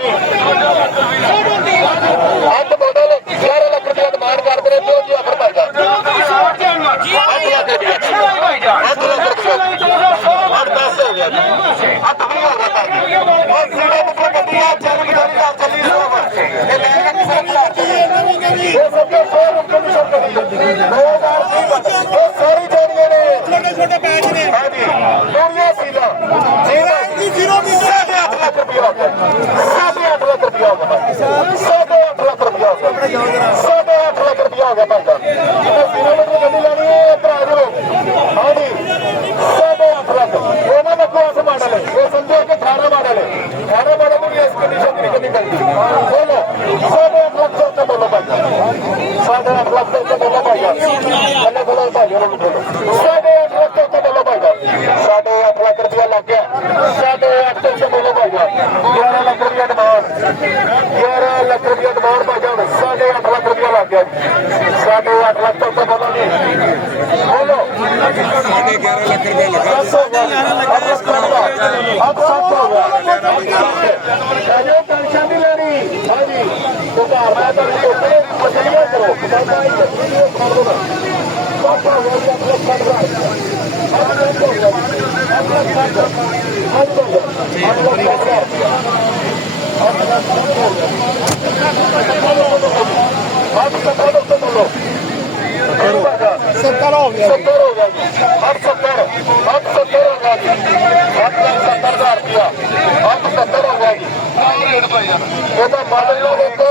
जी अज model 11 lakh रुपया demand करते हैं जो जी आखिर भाई साहब 8 लाख रुपया 8 लाख रुपया 10 हो गया जी 8 भी हो गया और सीधा तो गड्डी आ चली ये सब के 100 कमीशन करी 2030 ये सारी जोड़ियां ने छोटे पैच ने हां जी दोनों सीधा जी 8 लाख रुपया हो गया 8 लाख रुपया हो गया 8 लाख रुपया हो गया 8 लाख रुपया हो गया भाई साहब ये किलोमीटर गड्डी लेनी है इधर आ जाओ हां जी 8 लाख ਉਹਨਾਂ ਦਾ ਕੋਸ ਮਾਡਲ ਹੈ ਇਹ ਸਮਝੋ ਕਿ 18 ਮਾਡਲ ਹੈ 18 ਮਾਡਲ ਨੂੰ ਇਸ ਕੰਡੀਸ਼ਨ ਦੀ ਕਿੰਨੀ ਕਰਦੀ ਬੋਲੋ 8 ਲੱਖ ਤੋਂ ਬੋਲੋ ਭਾਈ 8 ਲੱਖ ਤੋਂ ਬੋਲੋ ਭਾਈ ਅੱਲੇ ਬੋਲੋ ਭਾਈ ਨੂੰ ਬੋਲੋ 8 ਲੱਖ ਤੋਂ ਬੋਲੋ ਭਾਈ 8 ਲੱਖ ਰੁਪਇਆ ਲੱਗ ਗਿਆ 8 ਤੋਂ ਬੋਲੋ ਭਾਈ 11 ਲੱਖ ਰੁਪਇਆ ਡਿਮਾਂਡ 11 ਲੱਖ ਰੁਪਇਆ ਡਿਮਾਂਡ ਭਾਈ 8 ਲੱਖ ਰੁਪਇਆ ਲੱਗ ਗਿਆ 8 ਲੱਖ ਤੋਂ ਬੋਲੋ ਜੀ ਬੋਲੋ 11 ਲੱਖ ਰੁਪਏ ਲੱਗਾ टेंशन नहीं लेनी हाँ जी तो घर मैं मछलियां करो सत्तर हो गया 70 हो गया जी 870 हो गया जी 7,70,000 रुपया 870 हो गया जी ਉਹਦਾ ਮਾਡਲ ਨੂੰ ਦੇਖੋ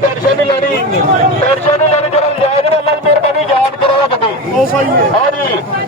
टेंशन नहीं लेनी जरा जायज मेहरबानी याद करो हाँ जी